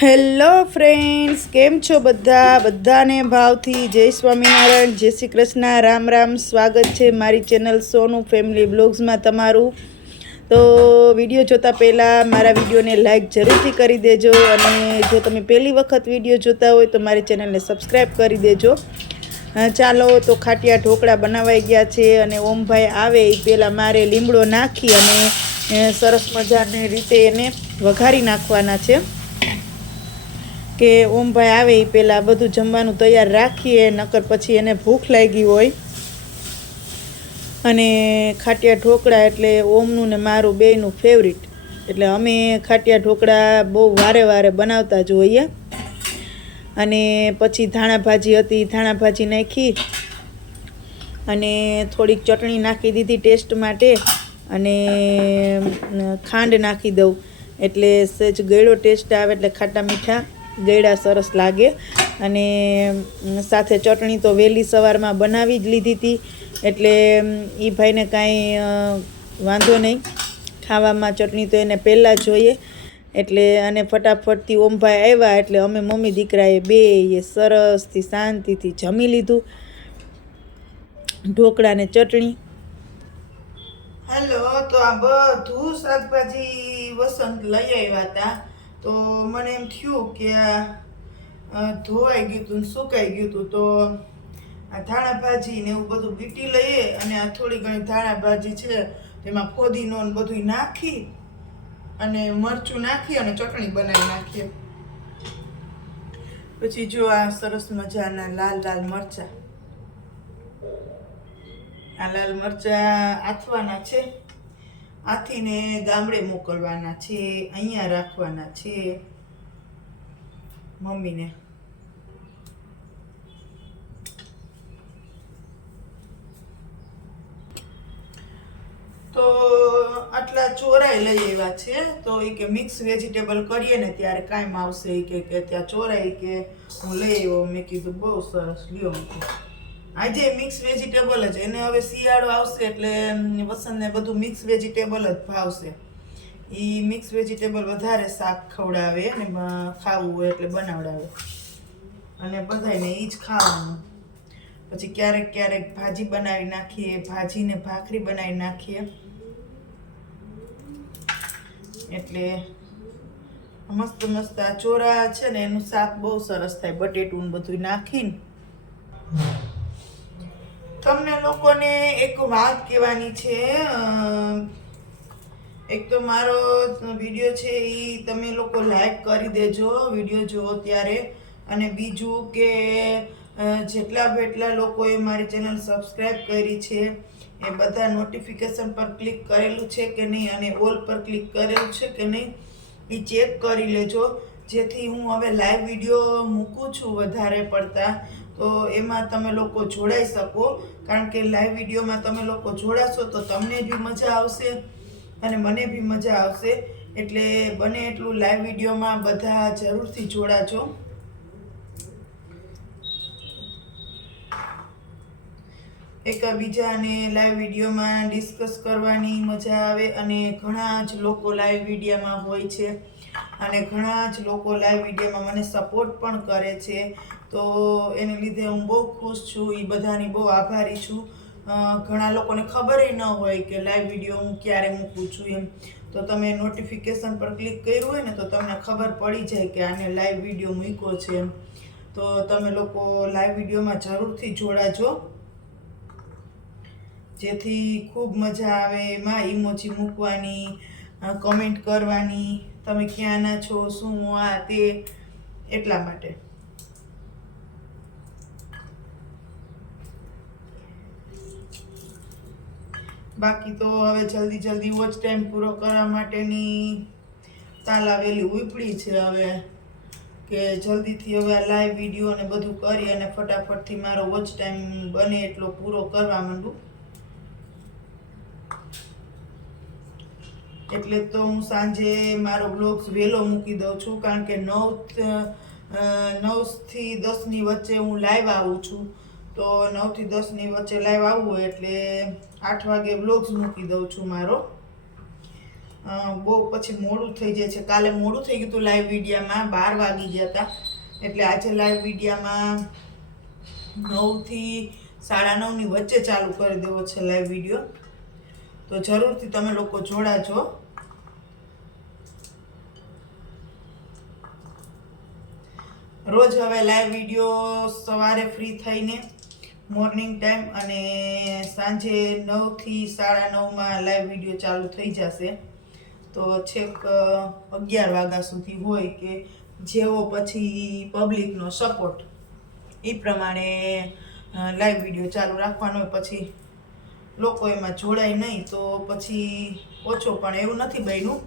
Hello friends, કેમ છો બધા? બધાને ભાવથી જય સ્વામિનારાયણ, જય શ્રી કૃષ્ણ. રામ રામ, સ્વાગત છે મારી ચેનલ સોનું ફેમિલી બ્લોગ્સમાં તમારું. તો વીડિયો જોતા પહેલાં મારા વિડીયોને લાઈક જરૂરથી કરી દેજો અને જો તમે પહેલી વખત વીડિયો જોતા હોય તો મારી ચેનલને સબસ્ક્રાઈબ કરી દેજો. ચાલો તો ખાટિયા ઢોકળા બનાવાઈ ગયા છે અને ઓમભાઈ આવે એ પહેલાં મારે લીમડો નાખી અને સરસ મજાની રીતે એને વઘારી નાખવાના છે. કે ઓમભાઈ આવે એ પહેલાં બધું જમવાનું તૈયાર રાખીએ, નકર પછી એને ભૂખ લાગી હોય. અને ખાટિયા ઢોકળા એટલે ઓમનું ને મારું બેયનું ફેવરિટ એટલે અમે ખાટિયા ઢોકળા બહુ વારે વારે બનાવતા જ હોઈએ. અને પછી ધાણા ભાજી હતી, ધાણા ભાજી નાખી. અને થોડીક ચટણી નાખી દીધી ટેસ્ટ માટે. અને ખાંડ નાખી દઉં. એટલે સહેજ ગળ્યો ટેસ્ટ આવે એટલે ખાટા મીઠા. ગળ્યા સરસ લાગે. અને સાથે ચટણી તો વહેલી સવારમાં બનાવી જ લીધી હતી. એટલે એ ભાઈને કાંઈ વાંધો નહીં. ખાવામાં ચટણી તો એને પહેલાં જોઈએ. એટલે, અને ફટાફટથી ઓમભાઈ આવ્યા. એટલે અમે મમ્મી દીકરાએ બે એ સરસથી, શાંતિથી જમી લીધું. ઢોકળા ને ચટણી. હેલો, તો આ બધું શાકભાજી વસંત લઈ આવ્યા હતા. તો મને એમ થયું કે ધોવાઈ ગયું હતું સુકાઈ ગયું હતું, તો આ ધાણા ભાજી ને એવું બધું બીટી લઈએ અને આ થોડી ઘણી ધાણા ભાજી છે, તેમાં ફોદીનો ને બધું નાખી અને મરચું નાખી અને ચટણી બનાવી નાખીએ. પછી જો આ સરસ મજાના લાલ લાલ મરચા. આ લાલ મરચા આથવાના છે. આથીને ગામડે મોકલવાના છે, અહીંયા રાખવાના છે મમ્મીને તો આટલા ચોરાઈ લઈ આવ્યા છે, તો એ કે મિક્સ વેજીટેબલ કરીએ ને ત્યારે કાંઈ આવશે એ કે ત્યાં ચોરાઈ કે હું લઈ આવ્યો, મેં કીધું બહુ સરસ, લ્યો મેં કીધું. આજે મિક્સ વેજીટેબલ જ. એને હવે શિયાળો આવશે એટલે વસંતને બધું મિક્સ વેજીટેબલ જ ભાવશે. એ મિક્સ વેજીટેબલ વધારે શાક ખવડાવે ને ખાવું હોય એટલે બનાવડાવે. અને બધાને એ જ ખાવાનું. પછી ક્યારેક ક્યારેક ભાજી બનાવી નાખીએ, ભાજીને ભાખરી બનાવી નાખીએ. એટલે મસ્ત મસ્ત આ ચોરા છે ને એનું શાક બહુ સરસ થાય. બટેટું બધું નાખીને તમને એક વાત કહેવાની છે. એક તો મારો વીડિયો છે એ તમે લોકો લાઈક કરી દેજો વીડિયો જુઓ ત્યારે. અને બીજું કે જેટલા બેટલા લોકોએ મારી ચેનલ સબસ્ક્રાઈબ કરી છે, એ બધા નોટિફિકેશન પર ક્લિક કરેલું છે કે નહીં અને ઓલ પર ક્લિક કરેલું છે કે નહીં, એ ચેક કરી લેજો. જેથી હું હવે લાઈવ વીડિયો મૂકું છું વધારે પડતા, તો એમાં તમે લોકો જોડાઈ શકો. કારણ કે લાઈવ વિડીયોમાં તમે લોકો જોડાશો તો તમને બી મજા આવશે અને મને બી મજા આવશે. એટલે બને એટલું લાઈવ વિડીયોમાં બધા જરૂરથી જોડાજો. એકબીજાને લાઈવ વિડીયોમાં ડિસ્કસ કરવાની મજા આવે અને ઘણા જ લોકો લાઈવ વિડીયામાં હોય છે. અને ઘણા જ લોકો લાઈવ વિડીયોમાં મને સપોર્ટ પણ કરે છે. તો એને લીધે હું બહુ ખુશ છું. એ બધાની બહુ આભારી છું. ઘણા લોકોને ખબર ન હોય કે લાઈવ વીડિયો હું ક્યારે મૂકું છું એમ. તો તમે નોટિફિકેશન પર ક્લિક કર્યું હોય ને તો તમને ખબર પડી જાય કે આને લાઈવ વીડિયો મૂક્યો છે એમ. તો તમે લોકો લાઈવ વિડીયોમાં જરૂરથી જોડાજો. જેથી ખૂબ મજા આવે, એમાં ઇમોજી મૂકવાની કમેન્ટ કરવાની. તમે ક્યાંના છો, શું આ તે, એટલા માટે. બાકી તો હવે જલ્દી જલ્દી વોચ ટાઈમ પૂરો કરવા માટેની તાલાવેલી ઉપડી છે હવે, કે જલ્દીથી હવે લાઈવ વીડિયો અને બધું કરી અને ફટાફટથી મારો વોચ ટાઈમ બને એટલો પૂરો કરવા માંડું. એટલે તો હું સાંજે મારો બ્લોગ્સ વહેલો મૂકી દઉં છું, કારણ કે નવ નવથી દસની વચ્ચે હું લાઈવ આવું છું. તો નવથી દસની વચ્ચે લાઈવ આવવું એટલે આઠ વાગે બ્લોગ્સ મૂકી દઉં છું મારો. બહુ પછી મોડું થઈ જાય છે. કાલે મોડું થઈ ગયું હતું લાઈવ વિડીયામાં, બાર વાગી ગયા હતા. એટલે આજે લાઈવ વિડીયામાં નવથી સાડા નવની વચ્ચે ચાલુ કરી દેવો છે લાઈવ વીડિયો. તો જરૂરથી તમે લોકો જોડાજો. રોજ હવે લાઈવ વીડિયો સવારે ફ્રી થઈને મોર્નિંગ ટાઈમ અને સાંજે નવથી સાડા નવમાં લાઈવ વીડિયો ચાલુ થઈ જશે. તો છેક અગિયાર વાગ્યા સુધી હોય કે જેવો પછી પબ્લિકનો સપોર્ટ એ પ્રમાણે લાઈવ વીડિયો ચાલુ રાખવાનો હોય. પછી લોકો એમાં જોડાય નહીં તો પછી ઓછો પણ એવું નથી બન્યું.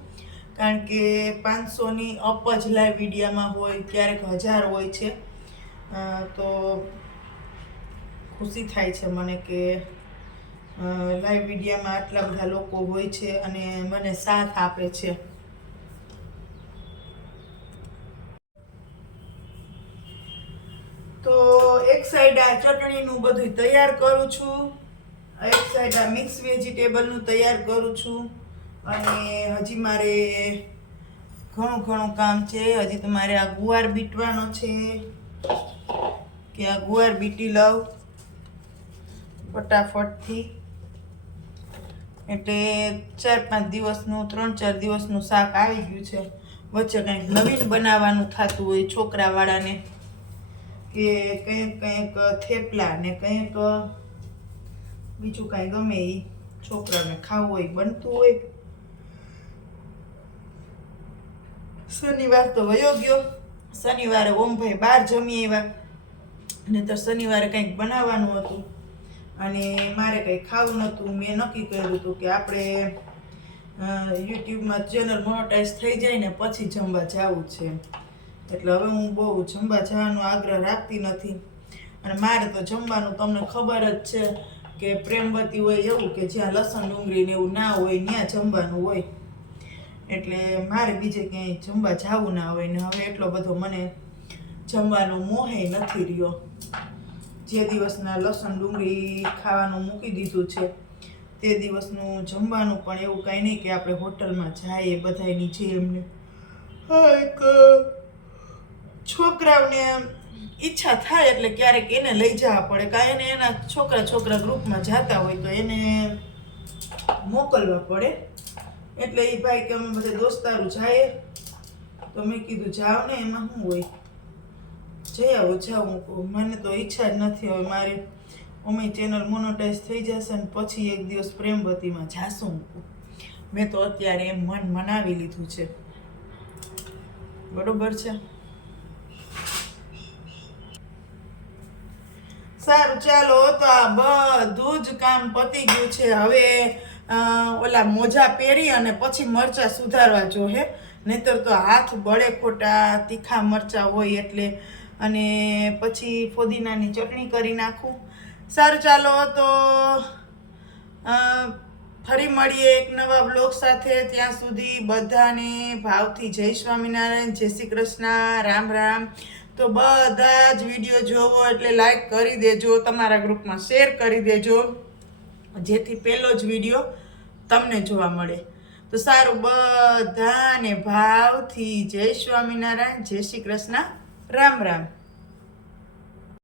કારણ કે પાંચસોની અપ જ લાઈવ વિડીયામાં હોય, ક્યારેક હજાર હોય છે. તો ખુશી થાય છે મને કે લાઈવ વિડીયામાં આટલા બધા લોકો હોય છે અને મને સાથ આપે છે. તો એક સાઈડ આ ચટણીનું બધું તૈયાર કરું છું, એક સાઈડ આ મિક્સ વેજીટેબલનું તૈયાર કરું છું. અને હજી મારે ઘણું ઘણું કામ છે. હજી તો મારે આ ગુવાર બીટવાનો છે કે આ ગુવાર બીટી લઉં ફટાફટથી. એટલે ચાર પાંચ દિવસનું, ત્રણ ચાર દિવસનું શાક આવી ગયું છે. વચ્ચે કંઈક નવીન બનાવવાનું થતું હોય છોકરાવાળાને કે કંઈક કંઈક થેપલા ને કંઈક બીજું કાંઈ ગમે એ છોકરાને ખાવું હોય, બનતું હોય શનિવાર તો વયો ગયો. શનિવારે ઓમભાઈ બહાર જમી આવ્યા. અને તો શનિવારે કંઈક બનાવવાનું હતું. અને મારે કંઈ ખાવું નહોતું. મેં નક્કી કર્યું હતું કે આપણે યુટ્યુબમાં ચેનલ મોનોટાઈઝ થઈ જાય ને પછી જમવા જવું છે. એટલે હવે હું બહુ જમવા જવાનો આગ્રહ રાખતી નથી. અને મારે તો જમવાનું તમને ખબર જ છે કે પ્રેમવતી હોય એવું કે જ્યાં લસણ ડુંગળી ને એવું ના હોય, ત્યાં જમવાનું હોય. એટલે મારે બીજે ક્યાંય જમવા જવું ના હોય ને હવે એટલો બધો મને જમવાનો મોહે નથી રહ્યો. જે દિવસના લસણ ડુંગળી ખાવાનું મૂકી દીધું છે, તે દિવસનું જમવાનું પણ એવું કાંઈ નહીં કે આપણે હોટલમાં જઈએ બધાની જેમને. હા, એક છોકરાઓને ઈચ્છા થાય એટલે ક્યારેક એને લઈ જવા પડે. કાં એને એના છોકરા છોકરા ગ્રુપમાં જતા હોય તો એને મોકલવા પડે. એટલે એ ભાઈ કે અમે બધા દોસ્તારું જાય તો મેં કીધું, જાઓ ને, એમાં શું હોય? જઈ આવો જાઓ મને તો ઈચ્છા જ નથી હવે મારી. અમે ચેનલ મોનોટાઈઝ થઈ જશે ને પછી એક દિવસ પ્રેમવતીમાં જાશું મેં તો અત્યારે એમ મન મનાવી લીધું છે. બરોબર છે? સારું, ચાલો, તો આ બધું જ કામ પતી ગયું છે. હવે ઓલા મોજા પહેરી અને પછી મરચા સુધારવા જોઈએ નહીતર તો હાથ બળે ખોટા, તીખા મરચા હોય એટલે. અને પછી ફોદીનાની ચટણી કરી નાખું. સારું, ચાલો તો ફરી મળીએ એક નવા બ્લોગ સાથે. ત્યાં સુધી બધાને ભાવથી જય સ્વામિનારાયણ, જય શ્રી કૃષ્ણ, રામ રામ. તો બધા જ વીડિયો જોવો એટલે લાઈક કરી દેજો, તમારા ગ્રુપમાં શેર કરી દેજો. જેથી પહેલો જ વીડિયો તમને જોવા મળે. તો સારું બધાને ભાવથી જય સ્વામિનારાયણ જય શ્રી કૃષ્ણ. રામ રામ.